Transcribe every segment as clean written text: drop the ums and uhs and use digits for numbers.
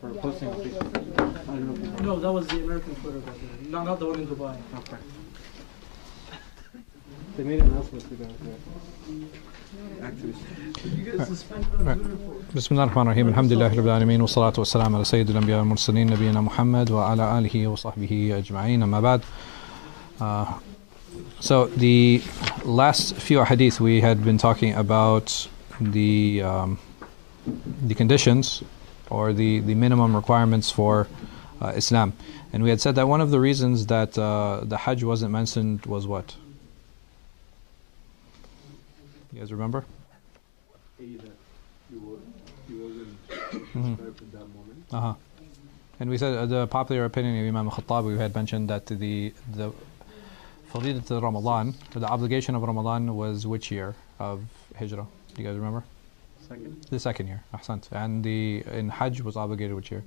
for posting on Facebook. I don't know if you know. No, that was the American Twitter back then. Not the one in Dubai. Okay. They made an announcement to the activists. بسم الله الرحمن الرحيم الحمد لله رب العالمين والصلاة والسلام على سيد الأنبياء والمرسلين نبينا محمد وعلى آله وصحبه أجمعين أما بعد. So the last few hadith we had been talking about the conditions or the minimum requirements for Islam, and we had said that one of the reasons that the Hajj wasn't mentioned was what? You guys remember? And we said the popular opinion of Imam Khattabi had mentioned that the Fadilat of Ramadan, or the obligation of Ramadan, was which year of Hijrah? Do you guys remember? The second year. Ahsant. And in Hajj was obligated which year?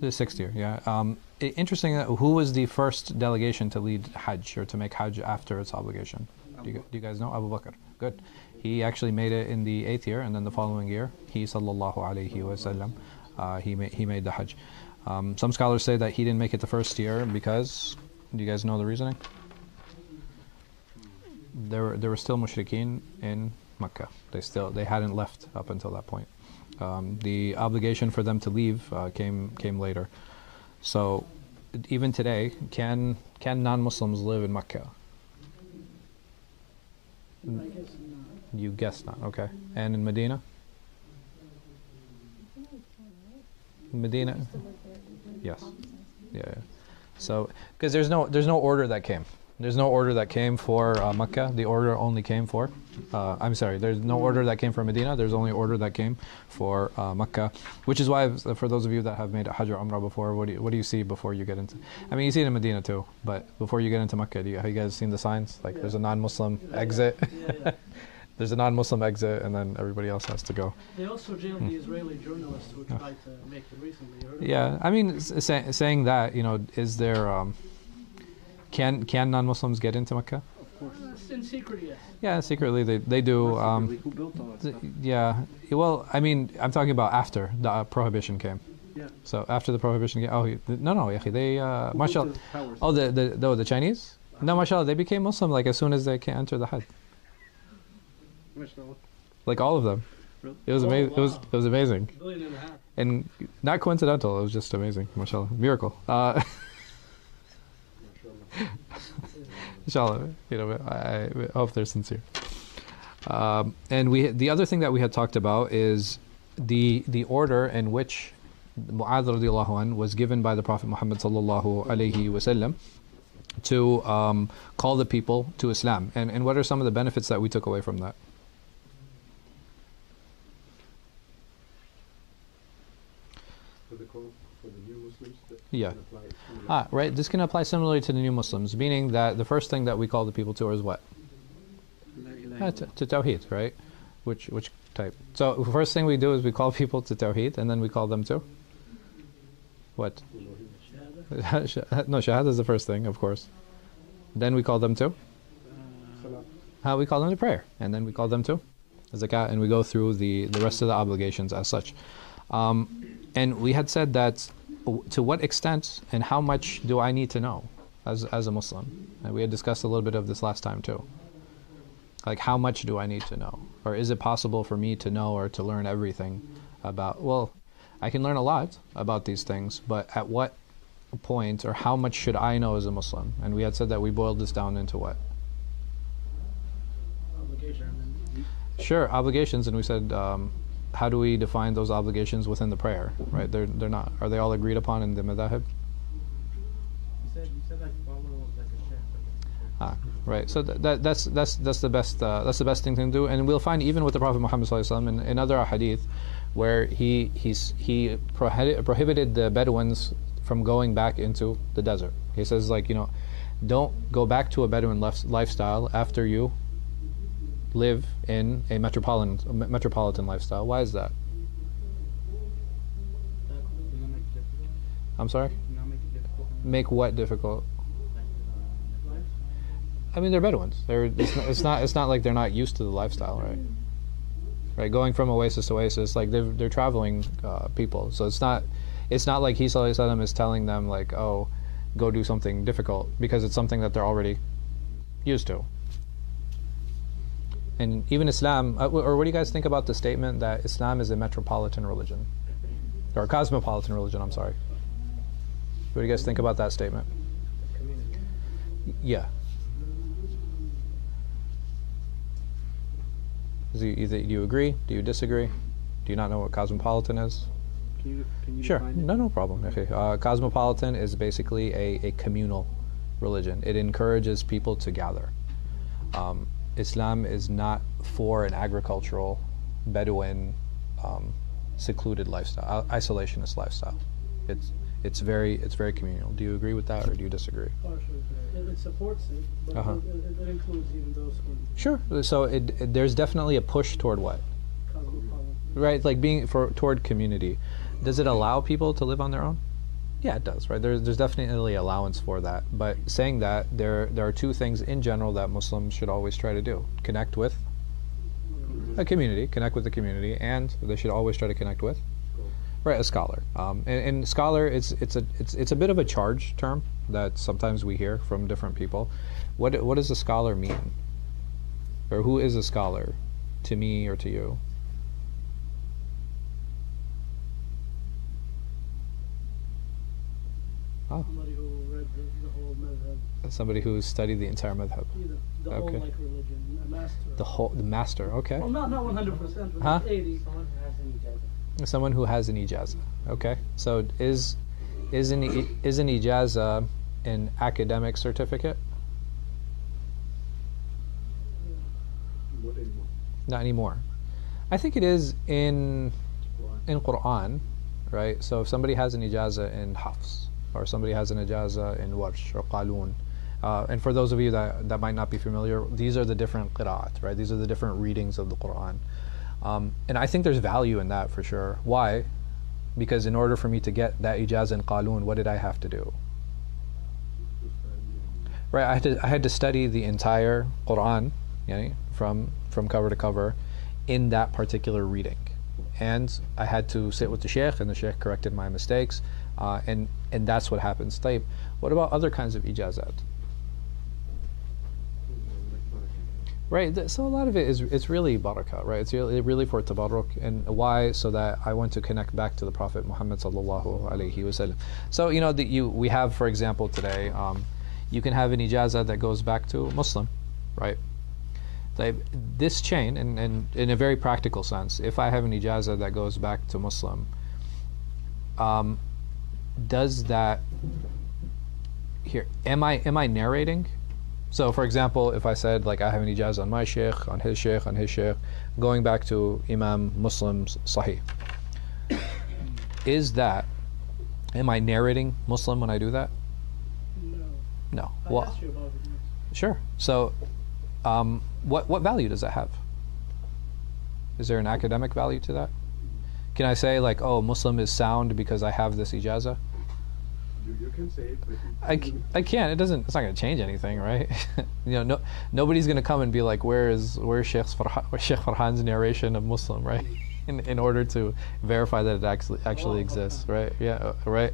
The sixth year. Yeah. Interesting. Who was the first delegation to lead Hajj or to make Hajj after its obligation? Do you guys know? Abu Bakr. Good. He actually made it in the 8th year, and then the following year, he sallallahu alayhi wasallam, he made the Hajj. Some scholars say that he didn't make it the first year because, do you guys know the reasoning? There were still mushrikeen in Mecca. They hadn't left up until that point. The obligation for them to leave came later. So even today, can non-Muslims live in Mecca? You guess not. Okay. And in Medina? Medina? Yes. Yeah. So, because there's no order that came. There's no order that came for Mecca. The order only came for. I'm sorry. There's no order that came for Medina. There's only order that came for Mecca, which is why, for those of you that have made a Hajj or Umrah before, what do you see before you get into? I mean, you see it in Medina too, but before you get into Mecca, have you guys seen the signs? Like, there's a non-Muslim exit. There's a non-Muslim exit, and then everybody else has to go. They also jailed the Israeli journalist who tried to make it recently. Yeah, I mean, saying that, is there? Can non-Muslims get into Mecca? Of course. In secret, yes. Yeah, secretly they do. Who built all that stuff? Yeah, well, I mean, I'm talking about after the prohibition came. Yeah. So after the prohibition came, no, they mashallah. Oh, the Chinese? No, mashallah, they became Muslim like as soon as they can enter the Hajj. Like all of them. Really? It was amazing. Wow. It was amazing. $1.5 billion. And not coincidental. It was just amazing. Mashallah, miracle. Inshallah, I hope they're sincere. And the other thing that we had talked about is the order in which Mu'adh radiallahu anh was given by the Prophet Muhammad sallallahu alayhi wasallam to call the people to Islam. And what are some of the benefits that we took away from that? For the new Muslims, Yeah. Right. This can apply similarly to the new Muslims, meaning that the first thing that we call the people to is what? To Tawheed, right? Which type? So the first thing we do is we call people to Tawheed, and then we call them to what? No, Shahada is the first thing, of course. Then we call them to? We call them to prayer, and then we call them to Zakat, and we go through the rest of the obligations as such. And we had said that to what extent and how much do I need to know as a Muslim? And we had discussed a little bit of this last time too. Like, how much do I need to know? Or is it possible for me to know or to learn everything about, well, I can learn a lot about these things, but at what point or how much should I know as a Muslim? And we had said that we boiled this down into what? Sure, obligations, and we said, how do we define those obligations within the prayer? Right? They're not. Are they all agreed upon in the madhahib? You said like follow like a sheikh. Right. So that's the best thing to do, and we'll find even with the Prophet Muhammad ﷺ in other hadith, where he prohibited the Bedouins from going back into the desert. He says, like, don't go back to a Bedouin lifestyle after you live in a metropolitan lifestyle. Why is that? I'm sorry? Make what difficult? I mean, they're Bedouins. It's not like they're not used to the lifestyle, right? right? Going from oasis to oasis, like they're traveling people. So it's not like he sallallahu alaihi wasallam is telling them like, oh, go do something difficult, because it's something that they're already used to. And even Islam, or what do you guys think about the statement that Islam is a metropolitan religion, or a cosmopolitan religion? I'm sorry. What do you guys think about that statement? Yeah. Do you agree? Do you disagree? Do you not know what cosmopolitan is? Can you Sure. define it? No problem. Okay. Cosmopolitan is basically a communal religion. It encourages people to gather. Islam is not for an agricultural, Bedouin, secluded lifestyle, isolationist lifestyle. It's very communal. Do you agree with that, or do you disagree? Partially. It supports it, but it includes even those who Sure. So there's definitely a push toward what? cosmopolitan. Right, like toward community. Does it allow people to live on their own? Yeah, it does, right? There's definitely allowance for that. But saying that, there are two things in general that Muslims should always try to do: connect with a community, and they should always try to connect with, right, a scholar. And scholar, it's a bit of a charged term that sometimes we hear from different people. What does a scholar mean, or who is a scholar, to me or to you? Oh. Somebody who read the whole madhab, Somebody who studied the entire madhab. the whole Okay. like religion, a master. The master, okay. Well, not 100%, but Huh? 80. Someone who has an ijazah. Okay. So is an ijazah an academic certificate? Not anymore. I think it is in Quran, right? So if somebody has an ijazah in Hafs, or somebody has an ijazah in Warsh or Qalun, and for those of you that might not be familiar, these are the different qira'at, right? These are the different readings of the Quran. And I think there's value in that for sure. Why? Because in order for me to get that ijazah in Qalun, what did I have to do? Right, I had to study the entire Quran, from cover to cover, in that particular reading. And I had to sit with the sheikh, and the sheikh corrected my mistakes, and that's what happens. Taib. What about other kinds of ijazat? Right, so a lot of it's really barakah, right? It's really for tabarruk. And why? So that I want to connect back to the Prophet Muhammad sallallahu alaihi wasallam. So we have, for example, today, you can have an ijazah that goes back to Muslim, right? This chain, and in a very practical sense, if I have an ijazah that goes back to Muslim, does that here? Am I narrating? So, for example, if I said like I have an ijazah on my sheikh, on his sheikh, going back to Imam Muslim's Ṣaḥīḥ, am I narrating Muslim when I do that? No. I Well, asked you about it. sure. So, what value does that have? Is there an academic value to that? Can I say like, oh, Muslim is sound because I have this ijazah? You can say it, but I can't. It's not going to change anything, right? Nobody's going to come and be like, where's Sheikh Farhan's narration of Muslim, right? In order to verify that it actually exists, right? Yeah, right.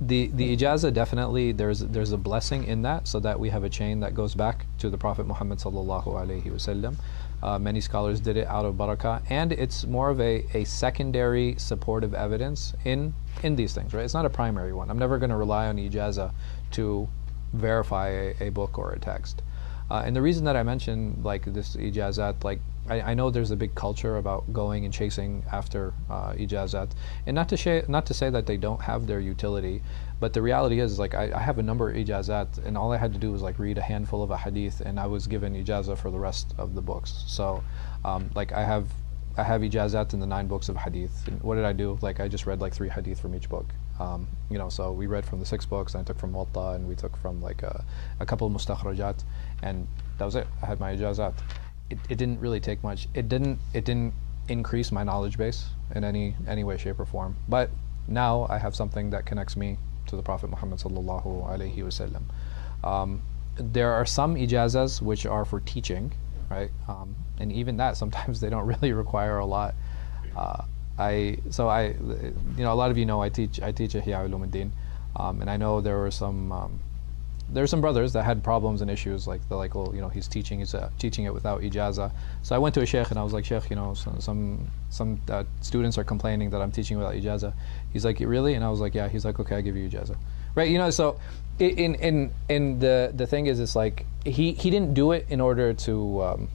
The ijazah, definitely there's a blessing in that, so that we have a chain that goes back to the Prophet Muhammad sallallahu alaihi wasallam. Many scholars did it out of barakah, and it's more of a secondary supportive evidence in these things, right? It's not a primary one. I'm never going to rely on ijazah to verify a book or a text. And the reason that I mentioned like this ijazat, like I know there's a big culture about going and chasing after ijazat, and not to say that they don't have their utility, but the reality is like I have a number of ijazat, and all I had to do was like read a handful of a hadith, and I was given ijazah for the rest of the books. So like I have ijazat in the 9 books of hadith. And what did I do? Like I just read like 3 hadith from each book. So we read from the 6 books, and I took from Muwatta, and we took from like a couple of mustakhrajat, and that was it. I had my ijazat. It didn't really take much. It didn't increase my knowledge base in any way, shape, or form. But now I have something that connects me to the Prophet Muhammad sallallahu alaihi wasallam. There are some ijazas which are for teaching, right? And even that, sometimes they don't really require a lot. A lot of you know I teach Ihya Ulumuddin, and I know there were some brothers that had problems and issues like well, he's teaching it without ijaza. So I went to a sheikh and I was like, Sheikh, some students are complaining that I'm teaching without ijaza. He's like, really? And I was like, yeah. He's like, okay, I'll give you ijaza, right? So in the thing is, it's like he didn't do it in order to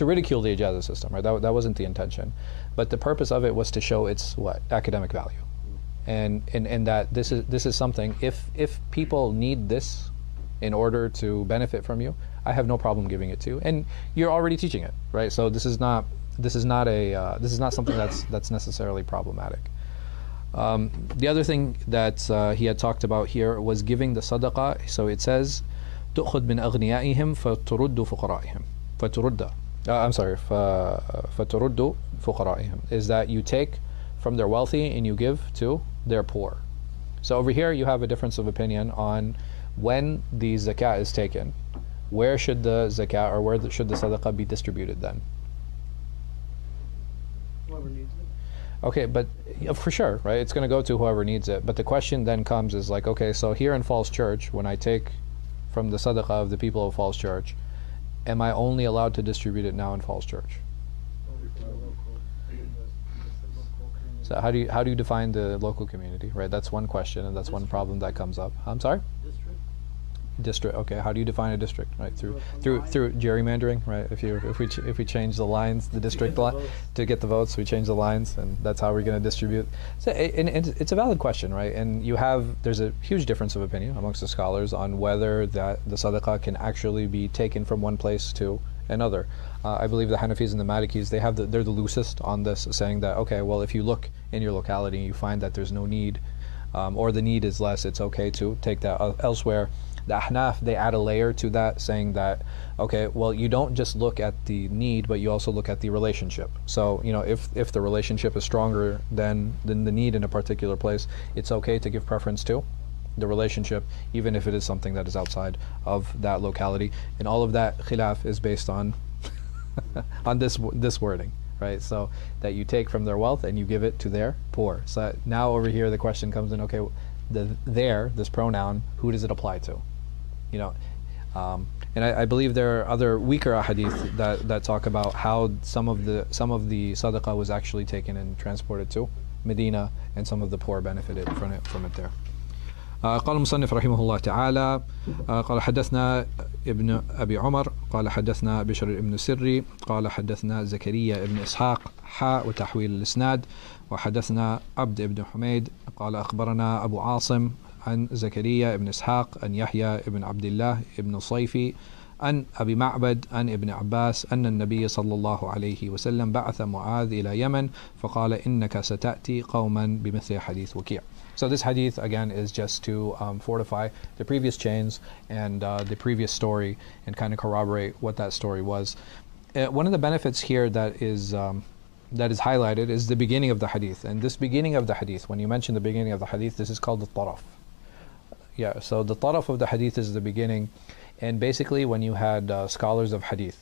ridicule the ijaza system, right? That wasn't the intention, but the purpose of it was to show its academic value, and that this is something. If people need this in order to benefit from you, I have no problem giving it to you, and you're already teaching it, right? So this is not something that's necessarily problematic. The other thing that he had talked about here was giving the sadaqah. So it says, تأخذ من أغنيائهم فترد فقرائهم فترد فترد فقرائهم, is that you take from their wealthy and you give to their poor. So over here you have a difference of opinion on when the zakat is taken. Where should the zakat or where should the sadaqah be distributed then? Whoever needs it. Okay, but for sure, right? It's going to go to whoever needs it. But the question then comes is like, okay, so here in Falls Church, when I take from the sadaqah of the people of Falls Church, am I only allowed to distribute it now in Falls Church? So how do you define the local community, right? That's one question, and that's one problem that comes up. I'm sorry? District. Okay, how do you define a district, right? Through gerrymandering, right? If we change the lines, the district line to get the votes, we change the lines, and that's how we're going to distribute. So and it's a valid question, right? And there's a huge difference of opinion amongst the scholars on whether that the sadaqah can actually be taken from one place to another. I believe the Hanafis and the Malikis, they're the loosest on this, saying that, okay, well, if you look in your locality and you find that there's no need, or the need is less, it's okay to take that elsewhere. The Ahnaf, they add a layer to that, saying that, okay, well, you don't just look at the need, but you also look at the relationship. So, if the relationship is stronger than the need in a particular place, it's okay to give preference to the relationship, even if it is something that is outside of that locality. And all of that khilaf is based on on this wording, right? So that you take from their wealth and you give it to their poor. So now over here the question comes in, okay, this pronoun, who does it apply to? And I believe there are other weaker hadith that talk about how some of the sadaqah was actually taken and transported to Medina, and some of the poor benefited from it there. قال المصنف رحمه الله تعالى قال حدثنا ابن أبي عمر قال حدثنا بشر ابن سري قال حدثنا زكريا ابن إسحاق حاء وتحويل الإسناد وحدثنا عبد ابن حميد قال أخبرنا أبو عاصم عن زكريا ابن إسحاق عن يحيى ابن عبد الله ابن صيفي عن أبي معبد عن ابن عباس أن النبي صلى الله عليه وسلم بعث معاذ إلى يمن فقال إنك ستأتي قوما بمثل حديث وكيع. So this hadith again is just to fortify the previous chains and the previous story, and kind of corroborate what that story was. One of the benefits here that is highlighted is the beginning of the hadith. And this beginning of the hadith, when you mention the beginning of the hadith, this is called the taraf. Yeah, so the taraf of the hadith is the beginning. And basically when you had scholars of hadith,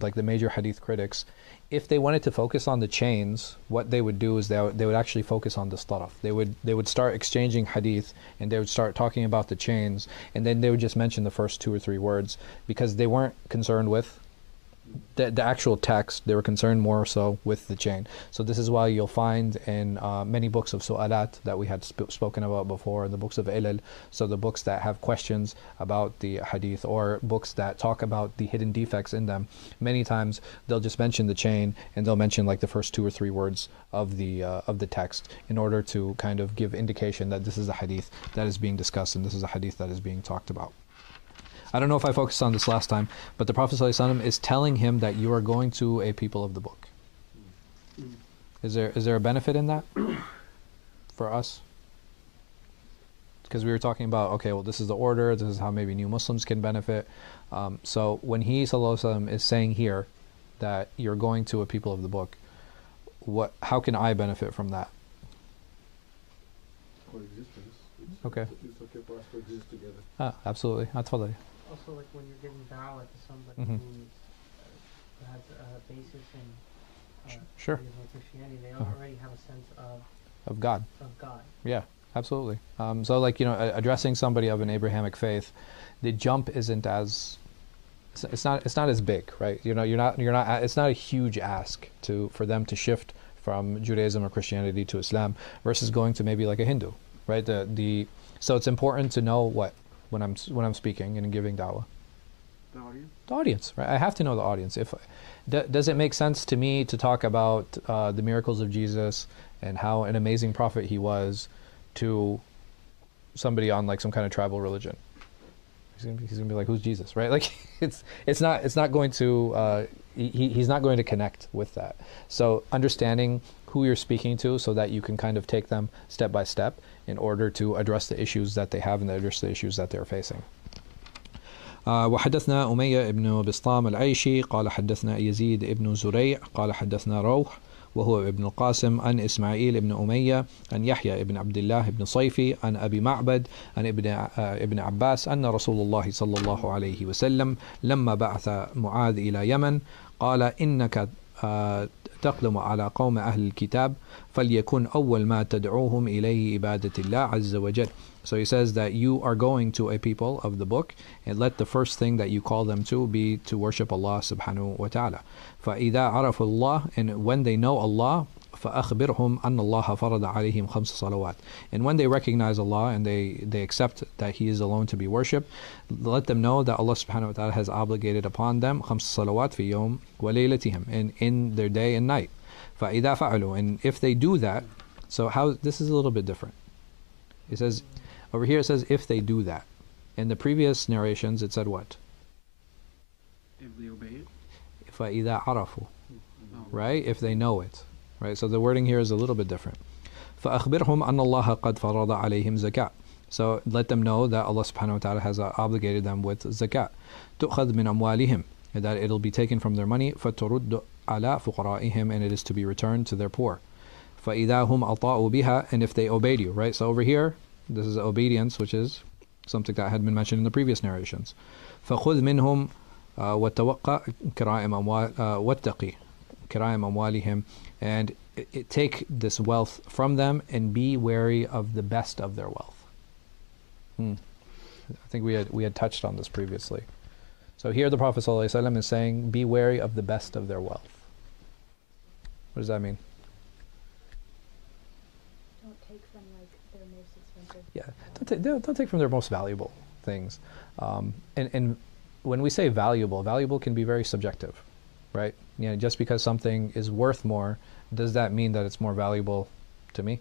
like the major hadith critics, if they wanted to focus on the chains, what they would do is they would actually focus on the taraf. They would start exchanging hadith, and they would start talking about the chains, and then they would just mention the first 2 or 3 words, because they weren't concerned with the actual text. They were concerned more so with the chain. So this is why you'll find in many books of su'alat that we had spoken about before, the books of ilal, so the books that have questions about the hadith, or books that talk about the hidden defects in them, many times they'll just mention the chain, and they'll mention like the first 2 or 3 words of the text, in order to kind of give indication that this is a hadith that is being discussed, and this is a hadith that is being talked about. I don't know if I focused on this last time, but the Prophet ﷺ is telling him that you are going to a people of the book. Is there a benefit in that for us? Because we were talking about, okay, well, this is the order, this is how maybe new Muslims can benefit. So when he ﷺ is saying here that you're going to a people of the book, how can I benefit from that? Coexistence. Okay. It's okay for us to exist together. Absolutely. Also, like when you're giving da'wah to somebody Mhm. who's has a basis in Sure. Judaism and Christianity, they already have a sense Of God. of God. Yeah, absolutely. So, like, addressing somebody of an Abrahamic faith, the jump isn't as it's not as big, right? You're not. It's not a huge ask for them to shift from Judaism or Christianity to Islam versus going to maybe like a Hindu, right? So it's important to know when I'm speaking and giving da'wah. The audience? The audience, right? I have to know the audience. Does it make sense to me to talk about the miracles of Jesus and how an amazing prophet he was to somebody on like some kind of tribal religion? He's gonna be like, who's Jesus, right? Like, it's not going to he's not going to connect with that. So understanding who you're speaking to so that you can kind of take them step by step in order to address the issues that they have and address the issues that they're facing. وحدثنا أمية بن بسطام العيشي قال حدثنا يزيد بن زريع قال حدثنا روح وهو ابن القاسم عن إسماعيل بن أمية عن يحيى بن عبد الله بن صيفي عن أبي معبد عن ابن عباس أن رسول الله صلى الله عليه وسلم لما بعث معاذ إلى يمن قال إنك تقدم على قوم أهل الكتاب فليكن أول ما تدعوهم إليه عبادة الله عز وجل. So he says that you are going to a people of the book, and let the first thing that you call them to be to worship Allah subhanahu wa ta'ala. فإذا عرفوا الله, and when they know Allah, فأخبرهم أن الله فرض عليهم خمس صلوات. And when they recognize Allah and they accept that He is alone to be worshipped, let them know that Allah subhanahu wa ta'ala has obligated upon them خمس صلوات في يوم وليلتهم, and in their day and night. فإذا فعلوا, and if they do that, so how this is a little bit different. It says over here, it says if they do that. In the previous narrations it said what? If they obey it? فإذا عرفوا, right? If they know it, right? So the wording here is a little bit different. فأخبرهم أن الله قد فرض عليهم زكاة. So let them know that Allah subhanahu wa ta'ala has obligated them with zakat. تؤخذ من أموالهم, that it'll be taken from their money. فترد على فقرائهم, and it is to be returned to their poor. فإذا هم أطاعوا بها, and if they obeyed you, right? So over here, this is obedience, which is something that had been mentioned in the previous narrations. فخذ منهم وتوقع واتقي كرائم أموالهم, and take this wealth from them and be wary of the best of their wealth. I think we had touched on this previously. So here the Prophet ﷺ is saying, be wary of the best of their wealth. What does that mean? Don't take from like their most expensive. Yeah, don't take from their most valuable things. And when we say valuable can be very subjective, right? Just because something is worth more, does that mean that it's more valuable to me?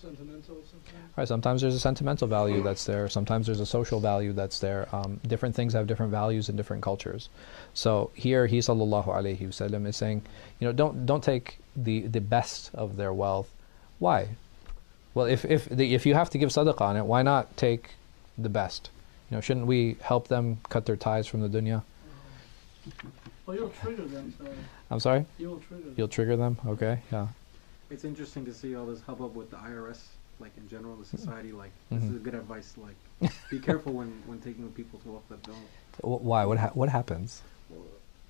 Sentimental sometimes? Right, sometimes there's a sentimental value that's there. Sometimes there's a social value that's there. Different things have different values in different cultures. So here, he sallallahu alayhi wasallam is saying, don't take the best of their wealth. Why? Well, if you have to give sadaqah on it, why not take the best? Shouldn't we help them cut their ties from the dunya? Well, you'll trigger them, so I'm sorry? you'll trigger them. You'll trigger them? Okay, yeah. It's interesting to see all this hubbub with the IRS, like in general, the society. Like, this is good advice. Like, be careful when taking people's wealth that don't. Why? What happens? Well,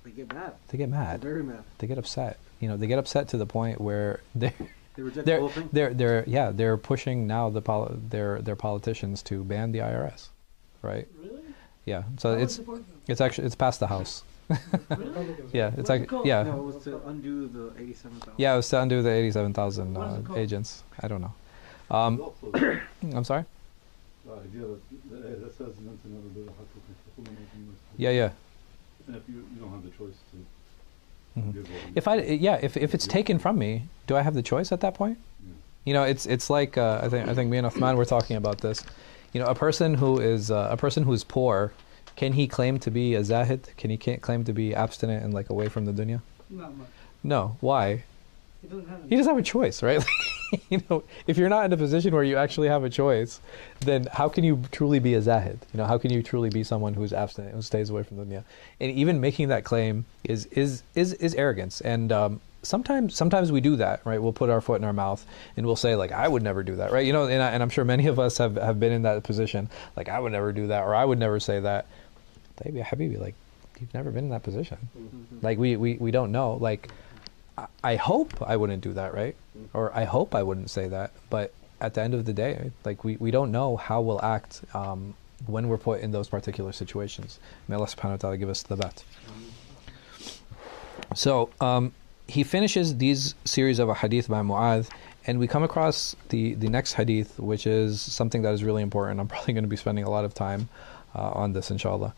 they get mad. They get mad. They're very mad. They get upset. They get upset to the point where They reject the whole thing. they're pushing now their politicians to ban the IRS, right? Really? Yeah. So How was it for them? it's past the House. Really? Yeah, it's What's like it called? yeah. No, it was to undo the 87,000. Yeah, it was to undo the 87,000 What is it called? agents. I don't know. Also, I'm sorry? the idea that says meant to never do the حقوق. Yeah. And if you don't have the choice to Mhm. give what If it's taken from me, do I have the choice at that point? Yeah. It's like I think me and Uthman were talking about this. A person who is poor, can he claim to be a zahid? Can he claim to be abstinent and like away from the dunya? Not much. No. Why? He doesn't have He doesn't have a choice, right? If you're not in a position where you actually have a choice, then how can you truly be a zahid? How can you truly be someone who's abstinent and stays away from the dunya? And even making that claim is arrogance. And sometimes we do that, right? We'll put our foot in our mouth and we'll say like, I would never do that, right? And I'm sure many of us have been in that position, like I would never do that, or I would never say that. Habibi, like, we've never been in that position. Like we don't know. Like I hope I wouldn't do that, right? Or I hope I wouldn't say that. But at the end of the day, like we don't know how we'll act when we're put in those particular situations. May Allah subhanahu wa ta'ala give us the thabat. So he finishes these series of a hadith by Mu'adh, and we come across the next hadith, which is something that is really important. I'm probably going to be spending a lot of time on this, inshallah.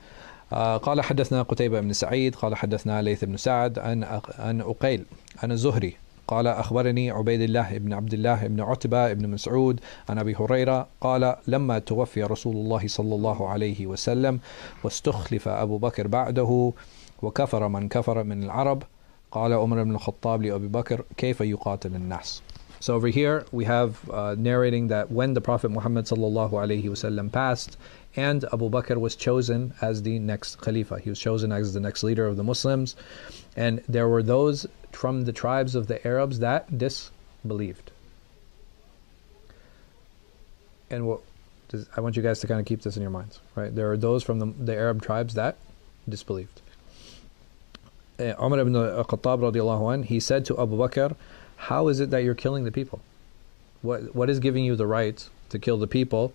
قال حدثنا قتيبة بن سعيد قال حدثنا ليث بن سعد عن أقيل عن الزهري قال أخبرني عبيد الله بن عبد الله بن عتبة بن مسعود عن أبي هريرة قال لما توفي رسول الله صلى الله عليه وسلم واستخلف أبو بكر بعده وكفر من كفر من العرب قال عمر بن الخطاب لأبي بكر كيف يقاتل الناس. So over here we have narrating that when the Prophet Muhammad sallallahu alaihi wasallam passed and Abu Bakr was chosen as the next Khalifa, he was chosen as the next leader of the Muslims, and there were those from the tribes of the Arabs that disbelieved. And I want you guys to kind of keep this in your minds, right? There are those from the Arab tribes that disbelieved. Umar ibn al-Khattab radiallahu anh, he said to Abu Bakr, how is it that you're killing the people? What is giving you the right to kill the people?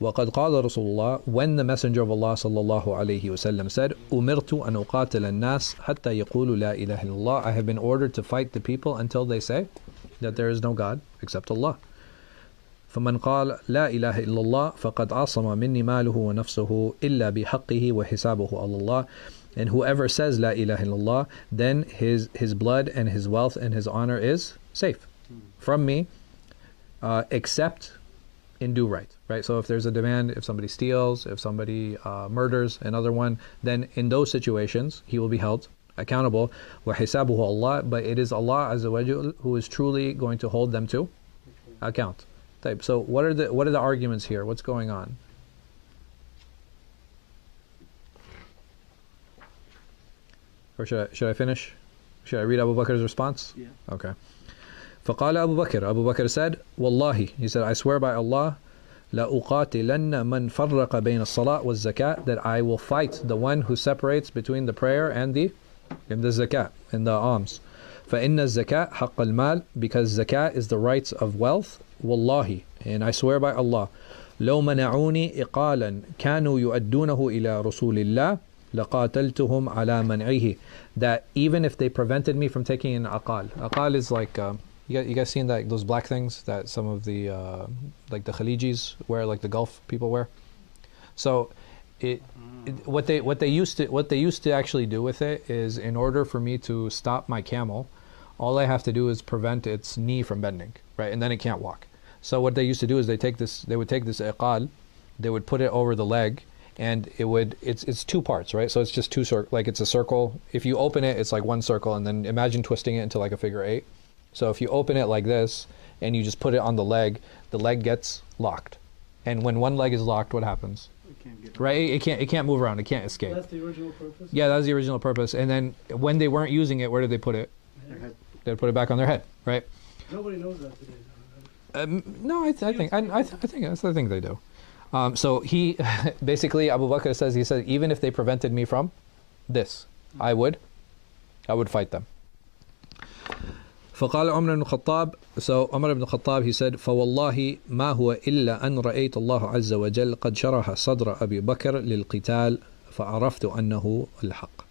وَقَدْ قَالَ رَسُولُ اللَّهِ, when the Messenger of Allah sallallahu alayhi wasallam said, أُمِرْتُ أَنْ أُقَاتِلَ النَّاسِ حَتَّى يَقُولُوا لَا إِلَهَ إِلَّا اللَّهِ, I have been ordered to fight the people until they say that there is no God except Allah. فَمَنْ قَالَ لَا إِلَهَ إِلَّا اللَّهِ فَقَدْ عَصَمَ مِنِّي مَالُهُ وَنَفْسُهُ إِلَّا بِحَقِّهِ وَحِسَابُهُ عَلَى اللَّهِ, and whoever says La ilaha illallah, then his blood and his wealth and his honor is safe from me, except in due right. Right? So if there's a demand, if somebody steals, if somebody murders another one, then in those situations he will be held accountable. وَحِسَابُهُ Allah, but it is Allah Azza wa Jal who is truly going to hold them to account. So what are the arguments here? What's going on? Or should I finish? Should I read Abu Bakr's response? Yeah. Okay. فقال Abu Bakr said, Wallahi, he said, I swear by Allah, لَأُقَاتِلَنَّ مَنْ فَرَّقَ بَيْنَ الصَّلَاةِ وَالزَّكَاةِ, that I will fight the one who separates between the prayer and the zakat, and the alms. فَإِنَّ الزَّكَاةِ حَقَّ الْمَالِ, because zakat is the rights of wealth. Wallahi, and I swear by Allah, لَوْ مَنَعُونِي إِقَالًا كَانُوا يُؤَدُّونَهُ إِلَى رَسُولِ اللَّهِ لَقَاتَلْتُهُمْ عَلَى مَنْعِهِ, that even if they prevented me from taking an aqal. Aqal is like, you guys seen that, those black things that some of the, like the Khalijis wear, like the Gulf people wear? So what they used to actually do with it is, in order for me to stop my camel, all I have to do is prevent its knee from bending, right? And then it can't walk. So what they used to do is they would take this iqal, they would put it over the leg, and it's two parts, right? So it's just like it's a circle. If you open it, it's like one circle, and then imagine twisting it into like a figure 8. So if you open it like this and you just put it on the leg gets locked. And when one leg is locked, what happens? Right? It can't move around. It can't escape. That's the original purpose? Yeah, that was the original purpose. And then when they weren't using it, where did they put it? Their head. They'd put it back on their head, right? Nobody knows that today. No, I think they do. So he basically, Abu Bakr says, he said, even if they prevented me from this, I would fight them. فقال عمر بن الخطاب, so Umar ibn al-Khattab, he said, فوالله ما هو إلا أن رأيت الله عز وجل قد شرح صدر أبي بكر للقتال فعرفت أنه الحق.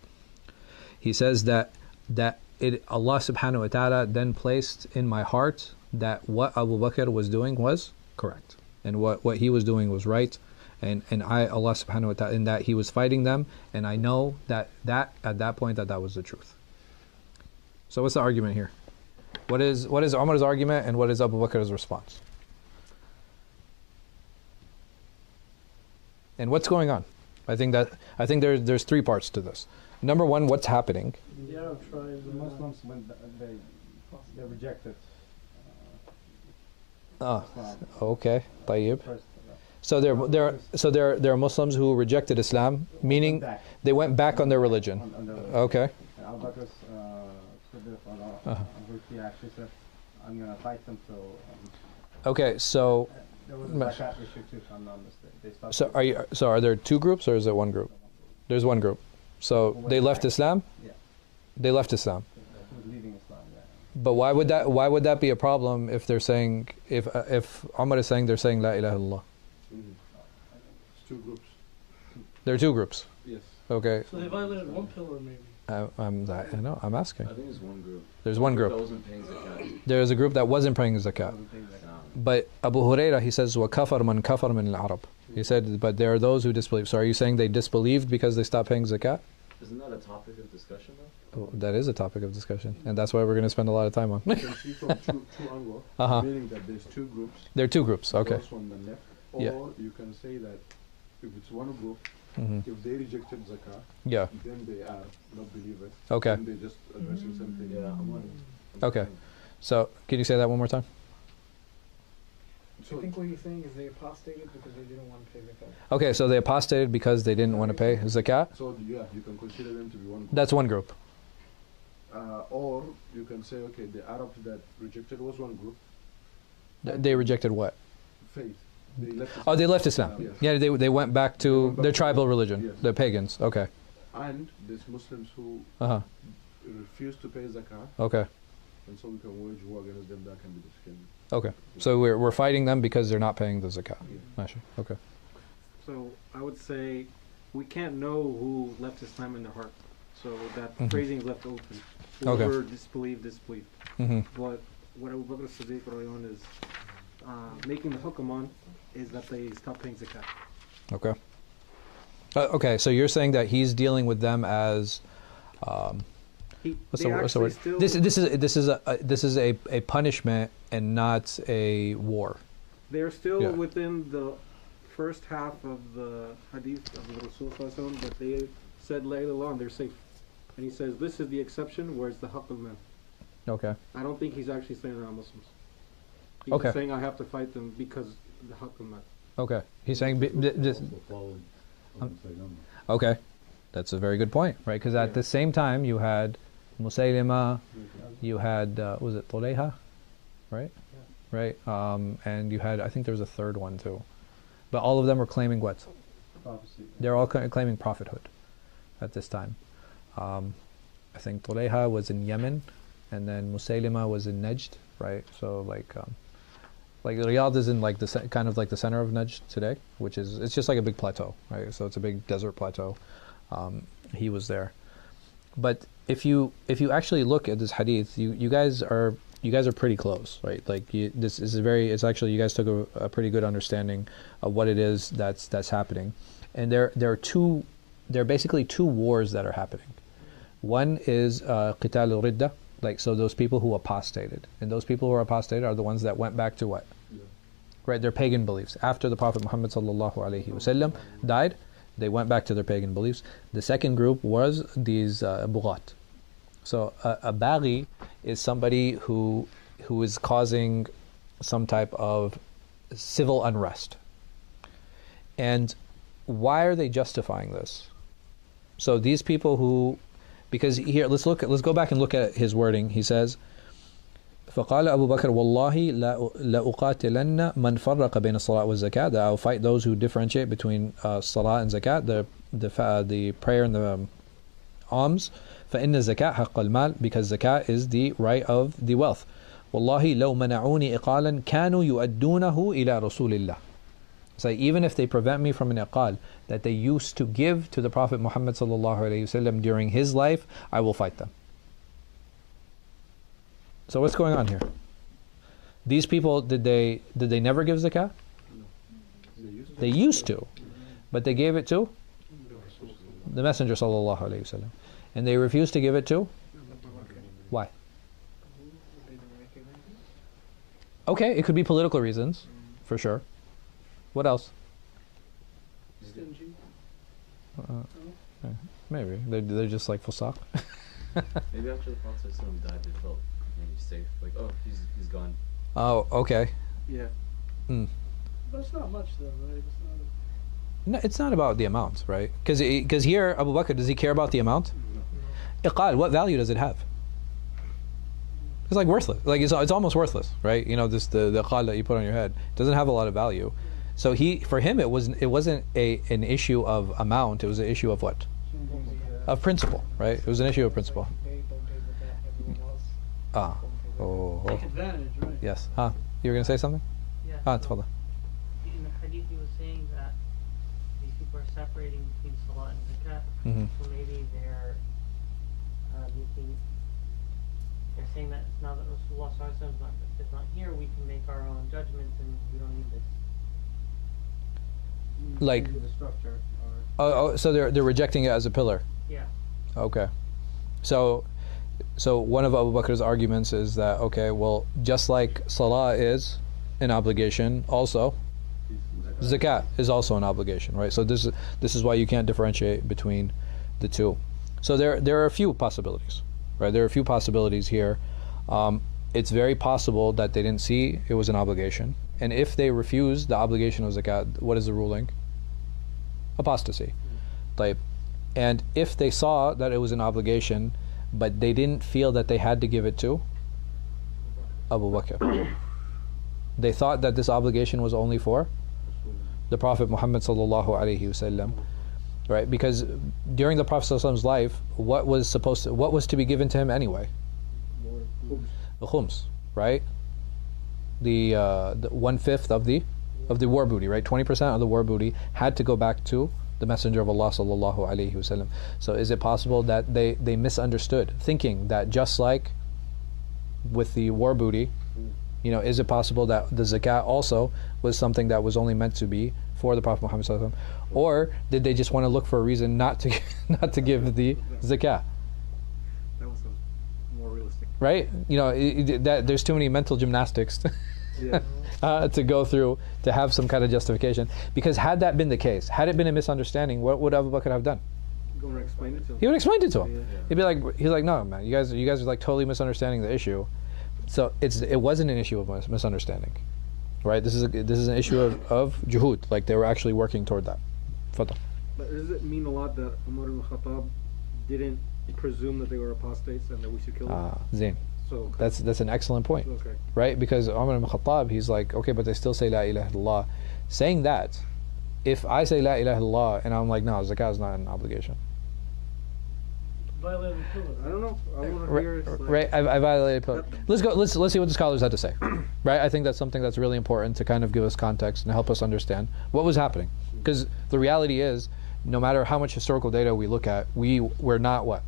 He says that Allah subhanahu wa ta'ala then placed in my heart that what Abu Bakr was doing was correct, and what he was doing was right, and Allah subhanahu wa ta'ala, in that he was fighting them, and I know that at that point that was the truth. So what's the argument here? What is Umar's argument, and what is Abu Bakr's response? And what's going on? I think there's three parts to this. Number one, what's happening? The Arab tribes, The Muslims, when they rejected. Okay, tayyib. So there are Muslims who rejected Islam, meaning they went back on their religion. Okay. Al Bakr's he actually said, I'm going to fight them till. Okay, so. There was a zakat issue too, if I'm not mistaken. So are there two groups, or is it one group? There's one group. So they left Islam? Yeah. They left Islam. Leaving Islam, yeah. But why would that be a problem if they're saying, if Umar is saying they're saying La ilaha illallah? It's two groups. There are two groups. Yes. Okay. So they violated one pillar, maybe. I know, I'm asking. I think there's one group. There's one group. That wasn't paying zakat. There's a group that wasn't praying zakat. But Abu Hurairah, he says, وَكَفَرْ مَنْ كَفَرْ مِنَ الْعَرَبِ. He said, but there are those who disbelieve. So are you saying they disbelieved because they stopped paying zakat? Isn't that a topic of discussion though? Oh, that is a topic of discussion, and that's why we're going to spend a lot of time on. You can see from two angles, meaning that there's two groups. There are two groups, okay. Those on the left, or Yeah. you can say that if it's one group, Mm-hmm. if they rejected zakah, Yeah. then they are not believers. Okay. Then they just addressing something. Yeah, Okay. So can you say that one more time? I think what you're saying is they apostated because they didn't want to pay zakat. Okay, so they apostated because they didn't want to pay zakat. So yeah, you can consider them to be one group. That's one group. Or you can say, okay, the Arabs that rejected was one group. They rejected what? Faith. They left Oh, they left Islam. Yes. Yeah, they went back to their tribal religion, Yes. the pagans. Okay. And there's Muslims who Uh-huh. refuse to pay zakah, Okay. and so we can wage war against them. That can be discriminated. Okay. So we're fighting them because they're not paying the zakat. Yeah. Actually, okay. So I would say we can't know who left Islam in their heart. So that Mhm. phrasing is left open. Okay. Whoever disbelieved. Mm-hmm. But what Abu Bakr as-Siddiq radiallahu is making the hukm on is that they stop paying zakat. Okay. Okay. So you're saying that he's dealing with them as what's the word? This is a punishment and not a war. They're still Yeah. within the first half of the hadith of the Rasul sallallahu alaihi wasallam, but they said La ilaha illallah and they're safe. And he says this is the exception where it's the haqq al-man. Okay. I don't think he's actually saying they're not Muslims. He's Okay. just saying I have to fight them because the haqq al-man. Okay. He's saying this. Also followed Okay. That's a very good point, right? Because at the same time you had Musaylima, you had was it Tulayha, right? Right. And you had, I think there was a third one too, but all of them were claiming what? prophecy. They're all claiming prophethood at this time. I think Tulayha was in Yemen, and then Musaylima was in Najd, right? So like Riyadh is in like the kind of like the center of Najd today, which is, it's just like a big plateau, right? So it's a big desert plateau. He was there, but if you actually look at this hadith, you guys are pretty close, right? Like this is it's actually, you guys took a pretty good understanding of what it is that's happening, and there are basically two wars that are happening. One is qital al-ridda, like, so those people who apostated, and those people who are apostated are the ones that went back to what? Yeah. Right, their pagan beliefs. After the Prophet Muhammad sallallahu alaihi wasallam died, they went back to their pagan beliefs. The second group was these bughat. So a baghi is somebody who is causing some type of civil unrest. And why are they justifying this? So these people who, because here, let's go back and look at his wording. He says, فقال أبو بكر والله لا أقاتلن من فرق بين الصلاة والزكاة. That I will fight those who differentiate between salah and zakat, the prayer and the alms. فإن الزكاة حق المال, because zakat is the right of the wealth. والله لو منعوني إقالا كانوا يؤدونه إلى رسول الله. So even if they prevent me from an iqal that they used to give to the Prophet Muhammad sallallahu alaihi wasallam during his life, I will fight them. So what's going on here? These people, did they never give zakah? They used to, but they gave it to the Messenger sallallahu alaihi wasallam, and they refused to give it to. Why? Okay, it could be political reasons, for sure. What else? Stingy. Maybe they're just like fusaq. Maybe after the Prophet died, they felt maybe safe. Like, oh, he's gone. Oh, okay. Yeah. But it's not much though, right? It's not. No, it's not about the amount, right? Because here, Abu Bakr, does he care about the amount? Iqal, what value does it have? It's like worthless. Like it's almost worthless, right? You know, this the iqal that you put on your head doesn't have a lot of value. So for him, it wasn't an issue of amount. It was an issue of what? of principle, right? It was an issue of principle. Ah, oh, Take advantage, right? yes. Huh? You were going to say something? Yeah. Ah, so tafadhal. in the hadith, he was saying that these people are separating between salat and zakat. Mhm. So maybe they're making. They're saying that now that Rasulullah sallallahu alaihi wasallam is not here, we can make our own judgments and we don't need this. Like, The structure. oh, so they're rejecting it as a pillar. Yeah. Okay. So one of Abu Bakr's arguments is that, okay, well, just like salah is an obligation, also zakat is also an obligation, right? So this is why you can't differentiate between the two. So there are a few possibilities, right? There are a few possibilities here. It's very possible that they didn't see it was an obligation, and if they refuse the obligation of zakat, what is the ruling? Apostasy. Type. And if they saw that it was an obligation, but they didn't feel that they had to give it to Abu Bakr, they thought that this obligation was only for the Prophet Muhammad sallallahu alaihi wasallam, right? Because during the Prophet sallallahu alaihi wasallam's life, what was to be given to him anyway? The khums, right? The 1/5 of the war booty, right? 20% of the war booty had to go back to the Messenger of Allah sallallahu alaihi wasallam. So is it possible that they misunderstood, thinking that just like with the war booty, is it possible that the zakat also was something that was only meant to be for the Prophet Muhammad sallallahu alaihi wasallam, or did they just want to look for a reason not to give the zakat? That was more realistic. Right? That there's too many mental gymnastics to go through to have some kind of justification. Because had that been the case, had it been a misunderstanding, what would Abu Bakr have done? Go and explain it to him. He would explain it to him. Yeah. He's like, no, man, you guys are like totally misunderstanding the issue. So it wasn't an issue of misunderstanding, right? This is an issue of juhud, like they were actually working toward that. Fadal. But does it mean a lot that Umar ibn Khattab didn't presume that they were apostates and that we should kill them? Zain. So That's an excellent point, okay. right? Because Umar ibn Khattab, he's like, okay, but they still say La ilaha illallah. Saying that, if I say La ilaha illallah and I'm like, no, zakat is not an obligation. Violated the pillar. I don't know. I want to hear it. Right, I violated pillar. Let's go. Let's see what the scholars had to say. Right, I think that's something that's really important to kind of give us context and help us understand what was happening. Because the reality is, no matter how much historical data we look at, we were not what?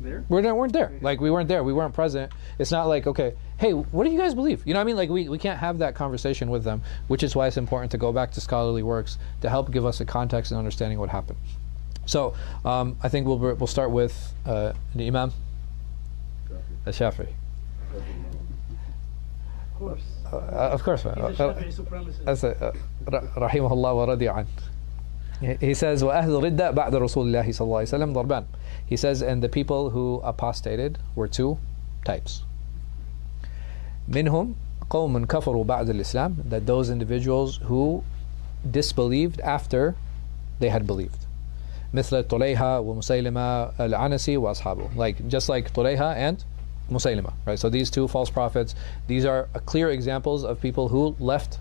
There? Weren't there. Like we weren't there. We weren't present. It's not like, okay, hey, what do you guys believe? You know what I mean? Like we can't have that conversation with them, which is why it's important to go back to scholarly works to help give us a context and understanding what happened. So I think we'll start with the Imam Shafi. Of course. Of course. He's a Shafi'i supremacist. That's rahimahullah wa radi an. He says, وَأَهْلُ الرِّدَّةِ بَعْدَ رَسُولِ اللَّهِ صلى الله عليه وسلم ضربان. He says, and the people who apostated were two types. منهم قوم كفروا بعد الإسلام, that those individuals who disbelieved after they had believed. مثل طليحة ومسيلمة العنسي وأصحابه, like just like طليحة and Musaylima, right? So these two false prophets, these are clear examples of people who left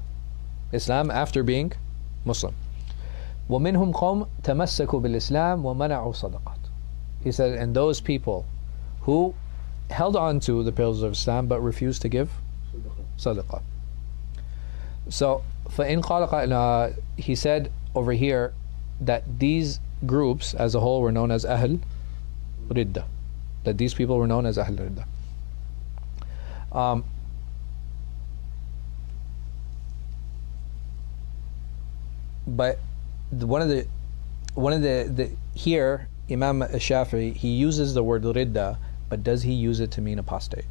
Islam after being Muslim. وَمِنْهُمْ قَوْمٌ تَمَسَّكُوا بِالْإِسْلَامِ وَمَنَعُوا الصَّدَقَاتِ. He said, and those people who held on to the pillars of Islam but refused to give sadaqah. So, فَإِنْ قَالَ, he said over here that these groups as a whole were known as Ahl Ridda. That these people were known as Ahl Ridda. But one of the here Imam Shafi, he uses the word ridda, but does he use it to mean apostate?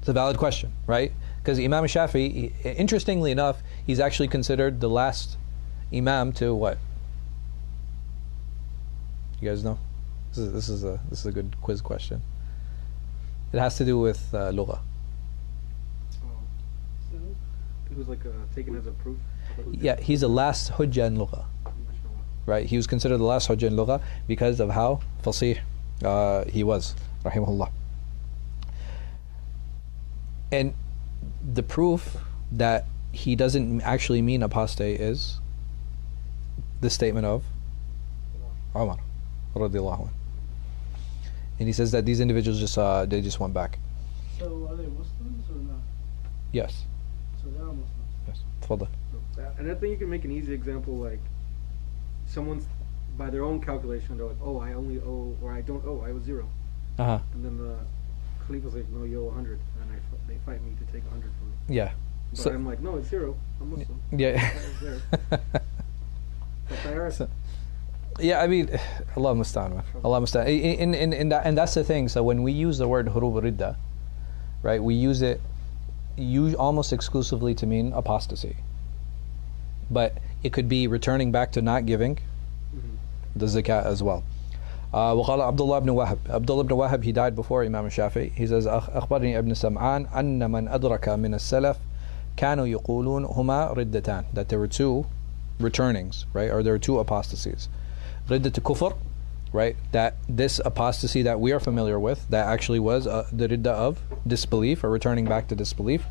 It's a valid question, right? Because Imam Shafi, interestingly enough, he's actually considered the last Imam to what? You guys know? This is a good quiz question. It has to do with lugha. It was like taken as a proof. Yeah, he's the last hujjah in lugha. Right, he was considered the last hujjah in lugha because of how fasih he was, rahimahullah. And the proof that he doesn't actually mean apostate is the statement of Umar radiallahu anhu. And he says that these individuals they just went back. So are they Muslims or not? Yes. So they are Muslims. Yes. تفضل. And I think you can make an easy example, like someone's by their own calculation, they're like, oh, I only owe, or I don't owe, I owe 0. Uh-huh. And then the Khalifa's like, no, you owe 100, and they fight me to take 100 from me. Yeah. But So I'm like, no, it's 0. I'm Muslim. yeah. But the IRS, Yeah, I mean, Allah musta'an, man. Allah musta'an. And that's the thing. So when we use the word hurub ridda, right, we use it almost exclusively to mean apostasy. But it could be returning back to not giving the zakat as well. وقال عبد الله بن وهب. Abdullah ibn Wahab, he died before Imam Shafi. He says, أخبرني ابن سمعان أن من أدرك من السلف كانوا يقولون هما ردتان. That there were two returnings, right? Or there were two apostasies. Riddat kufr, right? That this apostasy that we are familiar with, that actually was the ridda of disbelief, or returning back to disbelief.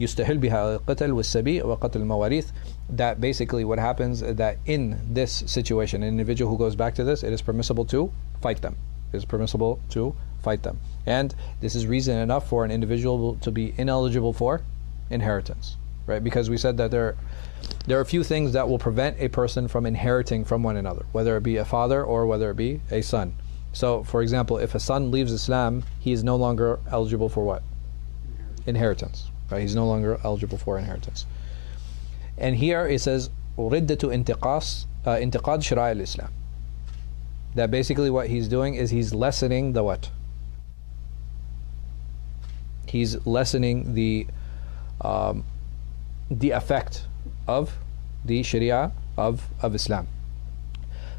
يستحل بها القتل والسبي وقتل المواريث. That basically what happens is that in this situation, an individual who goes back to this, it is permissible to fight them. It is permissible to fight them. And this is reason enough for an individual to be ineligible for inheritance, right? Because we said that there are a few things that will prevent a person from inheriting from one another, whether it be a father or whether it be a son. So, for example, if a son leaves Islam, he is no longer eligible for what? Inheritance. Right? He's no longer eligible for inheritance. And here it says, "Riddatu intiqad shara'i al-Islam." That basically what he's doing is he's lessening the what? He's lessening the effect of the Sharia of Islam.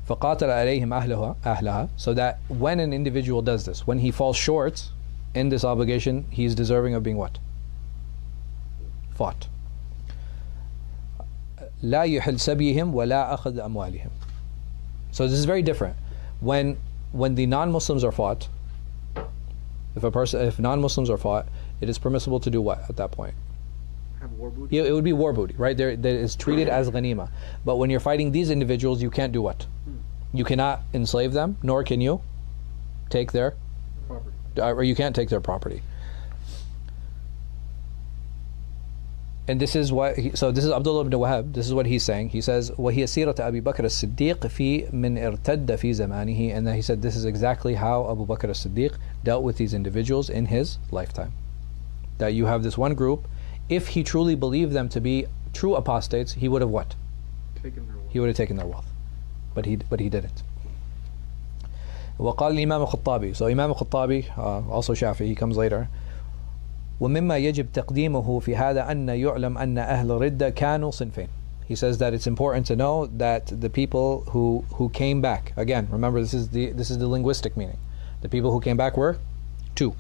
فَقَاتَلَ عَلَيْهِمْ أَهْلَهَا. So that when an individual does this, when he falls short in this obligation, he is deserving of being what? Fought. لَا يُحِلْ سَبْيِهِمْ وَلَا أَخَذْ أَمْوَالِهِمْ. So this is very different. When the non-Muslims are fought, if non-Muslims are fought, it is permissible to do what at that point? have war booty? Yeah, it would be war booty, right? That is treated as ghanima. But when you're fighting these individuals, you can't do what? You cannot enslave them, nor can you take their property. Or you can't take their property. And this is what so this is Abdullah ibn Wahab. This is what he's saying. He says, وَهِيَ سِيرَةَ أَبِي بَكْرَ الصِّدِّيقِ فِي مِنْ ارْتَدَّ فِي زَمَانِهِ. And then he said, this is exactly how Abu Bakr as-Siddiq dealt with these individuals in his lifetime. That you have this one group, if he truly believed them to be true apostates, he would have what? Taken their wealth. He would have taken their wealth. But he didn't. وقال الإمام الخطابي. So Imam al-Khattabi, also Shafi, he comes later. ومما يجب تقديمه في هذا أن يعلم أن أهل الردة كانوا صنفين. He says that it's important to know that the people who came back, again, remember this is the linguistic meaning. The people who came back were two.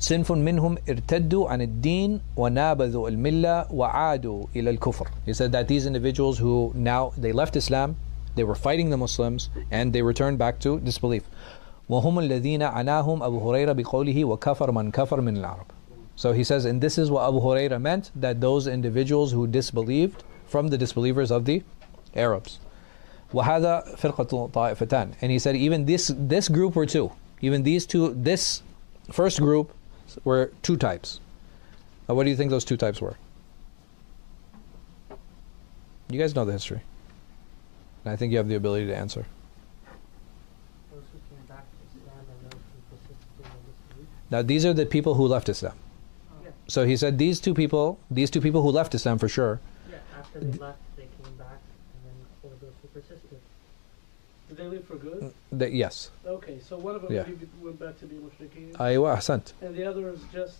صنف منهم ارتدوا عن الدين ونابذوا الملة وعادوا إلى الكفر. He said that these individuals who now they left Islam, they were fighting the Muslims, and they returned back to disbelief. وهم الذين عناهم أبو هريرة بقوله وكفر من كفر من العرب. So he says, and this is what Abu Hurairah meant, that those individuals who disbelieved from the disbelievers of the Arabs. وهذا فرقة طائفتان. And he said even this group were two. Even these two, this first group were two types. What do you think those two types were? You guys know the history. And I think you have the ability to answer. Those who came back to Islam and those who persisted in their disbelief. Now these are the people who left Islam. Yeah. So he said these two people who left Islam for sure. Yeah, after they left, they came back, and then there were those who persisted. Did they leave for good? Yes. Okay, so one of them Yeah. maybe went back to be mushrikeen, Aywa, ahsant. and the other is just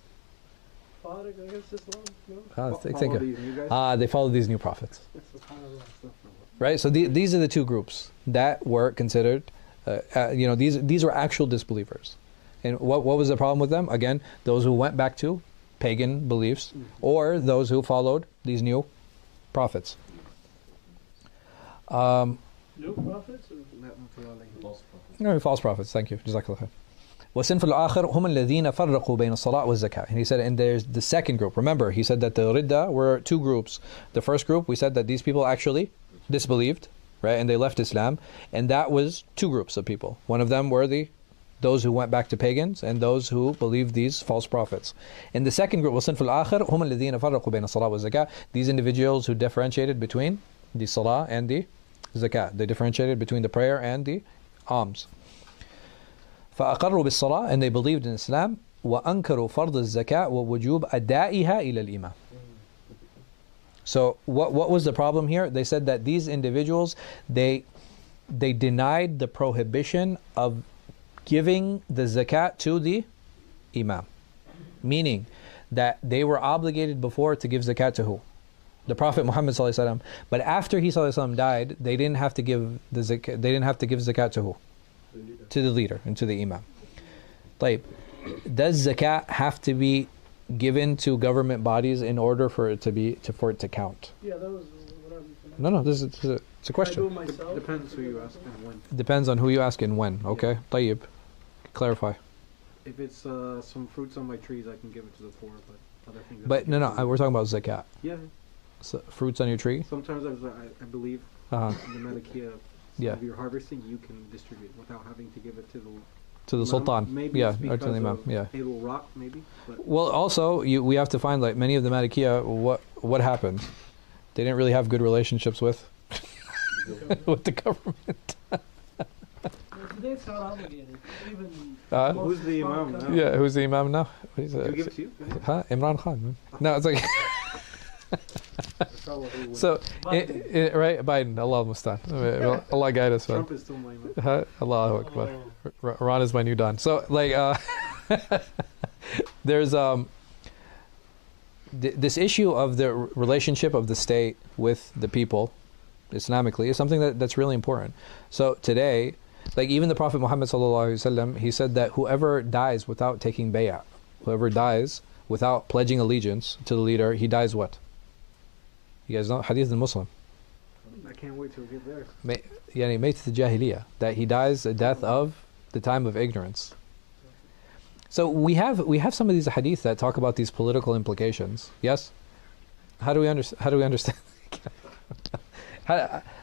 fought against Islam. No? Follow these new guys. They followed these new prophets. SubhanAllah. Right, so these are the two groups that were considered, these were actual disbelievers. And what was the problem with them? Again, those who went back to pagan beliefs, or those who followed these new prophets. New prophets? Or? False prophets. No, false prophets, thank you. Jazakallah khair. وَالصِّنْفُ الْآخَرُ هُمَ الَّذِينَ فَرَّقُوا بَيْنَ الصَّلَاةِ وَالزَّكَاةِ. And he said, and there's the second group. Remember, he said that the Ridda were two groups. The first group, we said that these people actually disbelieved, right? And they left Islam, and that was two groups of people. One of them were those who went back to pagans and those who believed these false prophets. And the second group was sinful akhir, hum alladhina farraqu bayna salah wa zakah. These individuals who differentiated between the salah and the zakat. They differentiated between the prayer and the alms. فأقروا بالصلاة, and they believed in Islam. وأنكروا فرض الزكاة ووجوب أدائها إلى الإمام. So what was the problem here? They said that these individuals, they denied the prohibition of giving the zakat to the imam, meaning that they were obligated before to give zakat to who? The Prophet Muhammad sallallahu alaihi wasallam. But after he sallallahu alaihi wasallam died, they didn't have to give the zakat. They didn't have to give zakat to who? To the leader and to the imam. طيب, does zakat have to be given to government bodies in order for it to count? Yeah, that was what I was. No, this is it's a question. Can I do it myself? Depends who you ask and when. Depends on who you ask and when. Okay, طيب, clarify. If it's some fruits on my trees, I can give it to the poor, but other things. But no, we're talking about zakat. Yeah. So, fruits on your tree. Sometimes I believe Uh-huh. in the Malikiya, Yeah. if you're harvesting, you can distribute without having to give it to the To the sultan. Maybe Yeah, it's or to the because imam. of Yeah. it'll rot, maybe. But Well, also we have to find, like many of the Malikiya, what happened. They didn't really have good relationships with with the government. Well, today it's not obligated. Even most who's the imam Islamic now? Yeah, who's the imam now? Who's, you give it to you? huh? Imran Khan. Man. No, it's like That's probably when so. Right, Biden. Allah mustan. Allah guide us, man. Trump is still my imam. Huh? Allahu Akbar. Ron is my new Don. So like, there's this issue of the relationship of the state with the people, Islamically, is something that's really important. So today, like even the Prophet Muhammad sallallahu alaihi wasallam, he said that whoever dies without taking bay'ah, whoever dies without pledging allegiance to the leader, he dies what? You guys know Hadith al-Muslim. I can't wait till we get there. Yani mayt al-jahiliyyah, that he dies a death of the time of ignorance. So we have some of these hadith that talk about these political implications. Yes? How do we understand?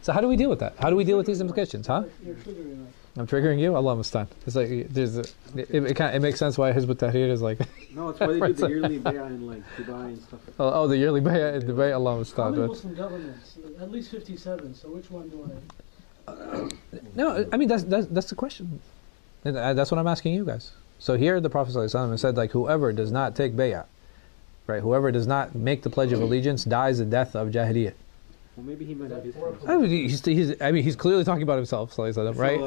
So how do we deal with that? How do we deal with these implications? Huh? You're triggering us. I'm triggering you? Allah mustan. It's like it makes sense why Hizb ut-Tahrir is like. No, it's why they do the yearly bay'ah in like Dubai and stuff. Oh, the yearly bay'ah in Dubai. Allah How mustan. many Muslim governments? At least 57. So which one do I? No, I mean that's the question. And that's what I'm asking you guys. So here the Prophet ﷺ said, like, whoever does not take bay'ah, right? Whoever does not make the pledge of allegiance dies the death of jahiliyyah. Well, maybe he meant his He's clearly talking about himself, ﷺ, right?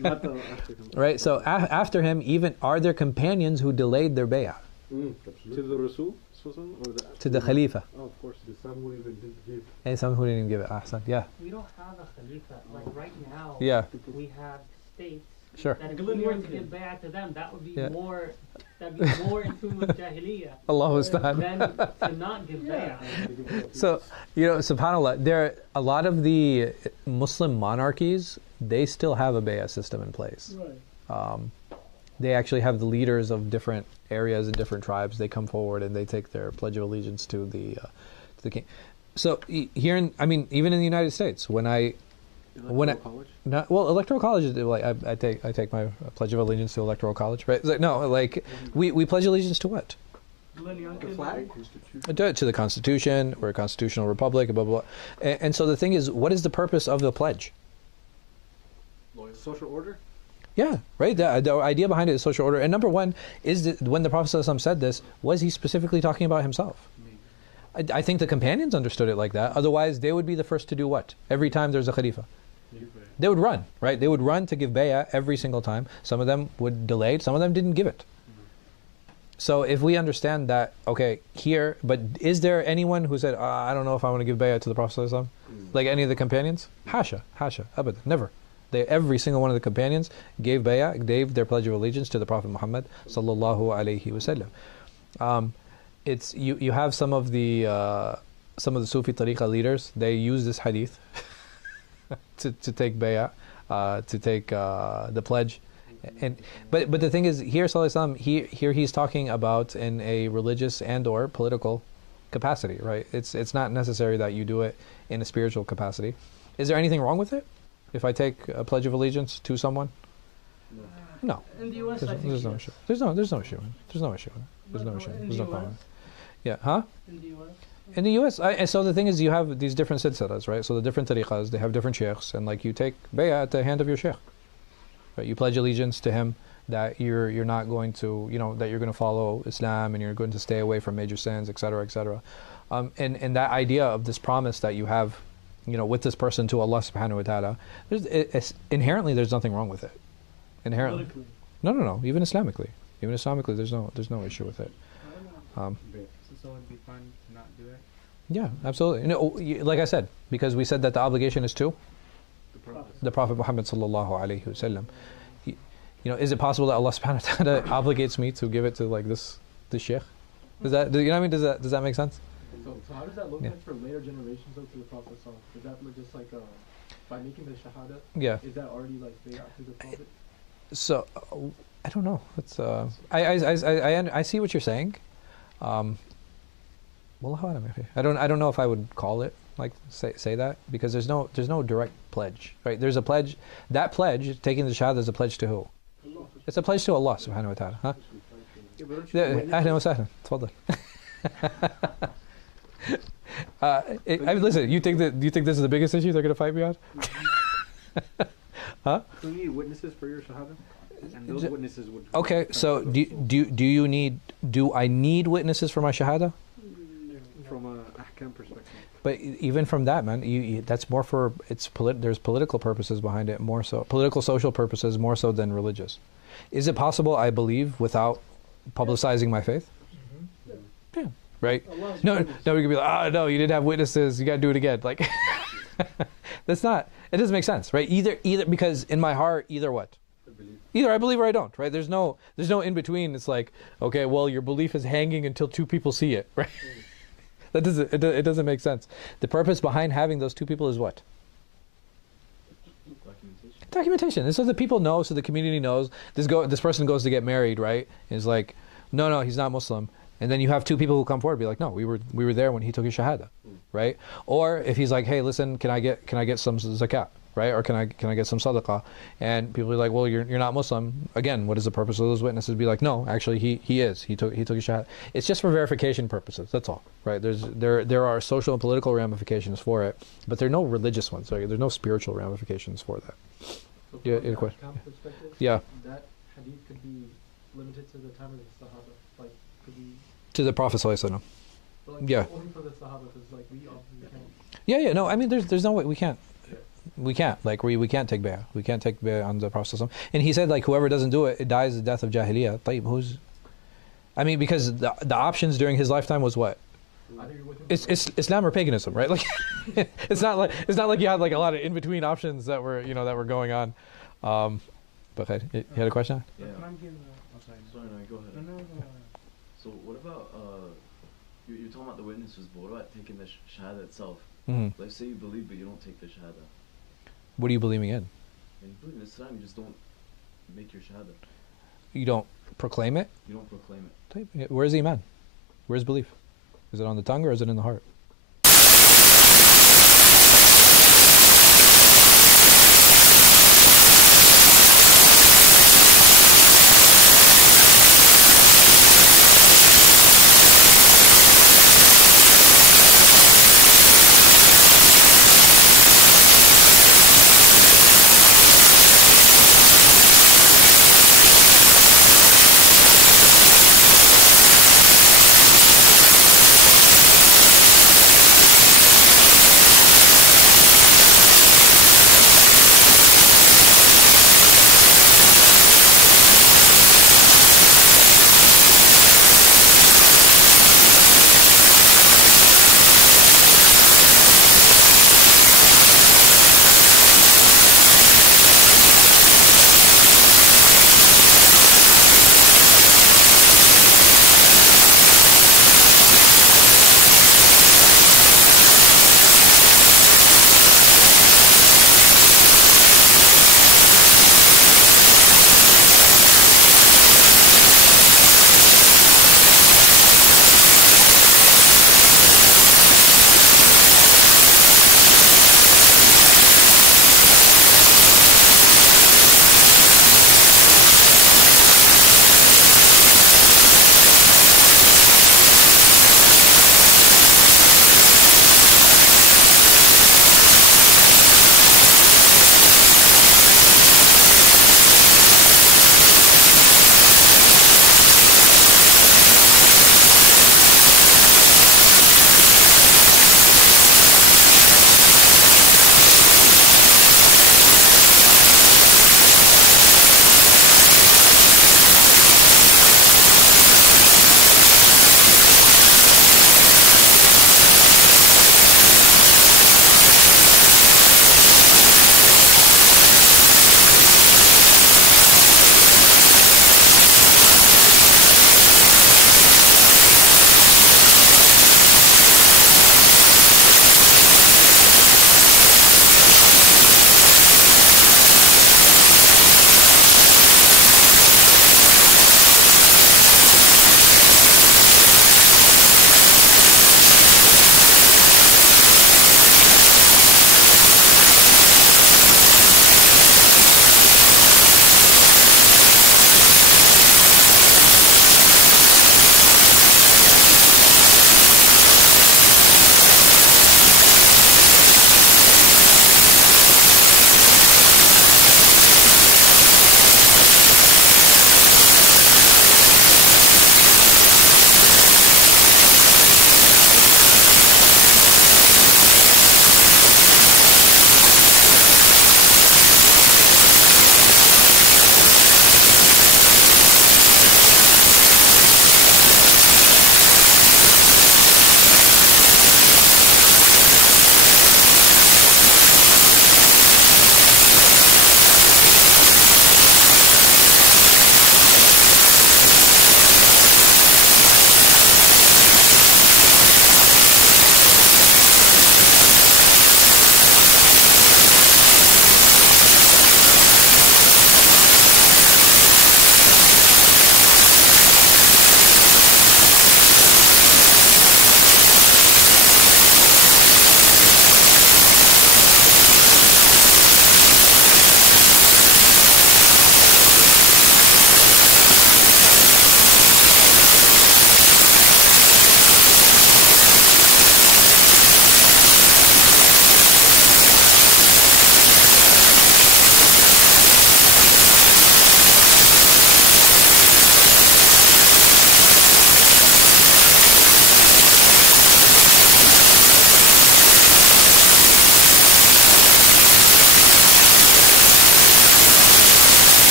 not the after him. Right. So after him, even are there companions who delayed their bay'ah To the Rasul or the to the Khalifa? Oh, of course. Some who even didn't give. And some who didn't give it. Ahsan. Yeah. We don't have a Khalifa. Like right now, Yeah. we have states Sure. that if we were to give bay'ah to them, that would be Yeah. more, that'd be more in tune with Jahiliyyah Allahu than Akbar. to not give bay'ah. So, subhanAllah, a lot of the Muslim monarchies, they still have a bay'ah system in place. Right. They actually have the leaders of different areas and different tribes. They come forward and they take their pledge of allegiance to the king. So even in the United States, College? Electoral college is like I take my pledge of allegiance to electoral college, right? It's like, no, like we pledge allegiance to what? The flag? To the Constitution. We're a constitutional republic, blah blah blah. And so the thing is, what is the purpose of the pledge? Social order? Yeah, right. The idea behind it is social order. And number one is that when the Prophet ﷺ said this, was he specifically talking about himself? I think the companions understood it like that. Otherwise, they would be the first to do what? Every time there's a Khalifa. They would run, right? They would run to give bay'ah every single time. Some of them would delay, some of them didn't give it. So if we understand that, okay, here, but is there anyone who said, I don't know if I want to give bay'ah to the Prophet ﷺ? Like any of the companions? Hasha, abad, never. Every single one of the companions gave bay'ah, gave their pledge of allegiance to the Prophet Muhammad sallallahu alaihi wasallam. It's you have some of the Sufi tariqa leaders. They use this hadith to take bay'ah, to take the pledge, but the thing is, here sallallahu alaihi wasallam, here he's talking about in a religious and or political capacity, right? It's not necessary that you do it in a spiritual capacity. Is there anything wrong with it? If I take a pledge of allegiance to someone? No. In the U.S., I think There's no yes. issue. There's no issue. There's no issue. There's no issue. In There's the no problem. US? Yeah. Huh? In the U.S.? In the U.S., so the thing is, you have these different sitaras, right? So the different tariqas, they have different sheikhs, and like you take bay'ah at the hand of your sheikh, right? You pledge allegiance to him that you're not going to, that you're going to follow Islam and you're going to stay away from major sins, etc., etc. And that idea of this promise that you have, with this person to Allah Subhanahu wa Taala, inherently there's nothing wrong with it. Inherently. No. Even Islamically, there's no issue with it. So it would be fun to not do it? Yeah, absolutely. Like I said, because we said that the obligation is to the Prophet Muhammad sallallahu alaihi wasallam. Is it possible that Allah subhanahu wa ta'ala obligates me to give it to like this sheikh? Does that, you know what I mean? Does that make sense? So how does that look like for later generations of the Prophet? Does that look just like by making the shahada? Yeah. Is that already like bay'ah to the Prophet? So I don't know. It's I see what you're saying. I don't know if I would call it like say that, because there's no direct pledge, right? There's a pledge. That pledge, taking the shahada, is a pledge to who? It's a pledge to Allah subhanahu wa ta'ala. Huh? أهلا وسهلا. تفضل. Listen, you think this is the biggest issue they're going to fight me on? Huh? Do you need witnesses for your shahada? And those witnesses would. Okay, so do I need witnesses for my shahada? From a ahkam perspective. But even from that, man, that's more for there's political purposes behind it, more so political, social purposes, more so than religious. Is it possible I believe without publicizing my faith? Yeah, right. No, we could be like, no, you didn't have witnesses. You got to do it again. Like, that's not. It doesn't make sense, right? Either because in my heart, either I believe or I don't, right? There's no in between. It's like, okay, well, your belief is hanging until two people see it, right? It doesn't make sense. The purpose behind having those two people is what? Documentation. And so the people know, so the community knows. This person goes to get married, right? And it's like, no, he's not Muslim. And then you have two people who come forward and be like, no, we were there when he took his shahada, right? Or if he's like, hey, listen, can I get some zakat, right? Or can I get some sadaqah? And people are like, well, you're not Muslim. Again, what is the purpose of those witnesses? Be like, no, actually he is. He took his shahada. It's just for verification purposes. That's all, right? There are social and political ramifications for it, but there are no religious ones. Right? There's no spiritual ramifications for that. So Yeah, from a question. perspective, Yeah. that hadith could be limited to the time of the Sahaba. Like, could be. To the Prophet sallallahu alaihi wasallam. But like, Yeah. Only for the Sahaba, because like we obviously can't. Yeah. No, I mean, there's no way we can't. We can't. Like, we can't take bay'ah. We can't take bay'ah on the Prophet sallallahu alaihi wasallam. And he said, like, whoever doesn't do it, it dies the death of jahiliyyah. طيب, I mean, because the options during his lifetime was what? It's Islam or paganism, right? Like, it's not like you had like a lot of in between options that were going on. But you had a question? Yeah. Sorry, no, go ahead. No. So what about you're talking about the witnesses, but what about taking the shahada itself? Mm-hmm. Let's say you believe, but you don't take the shahada. What are you believing in? And you believe in Islam, you just don't make your shahada. You don't proclaim it? You don't proclaim it. Where's Iman? Where's belief? Is it on the tongue or is it in the heart?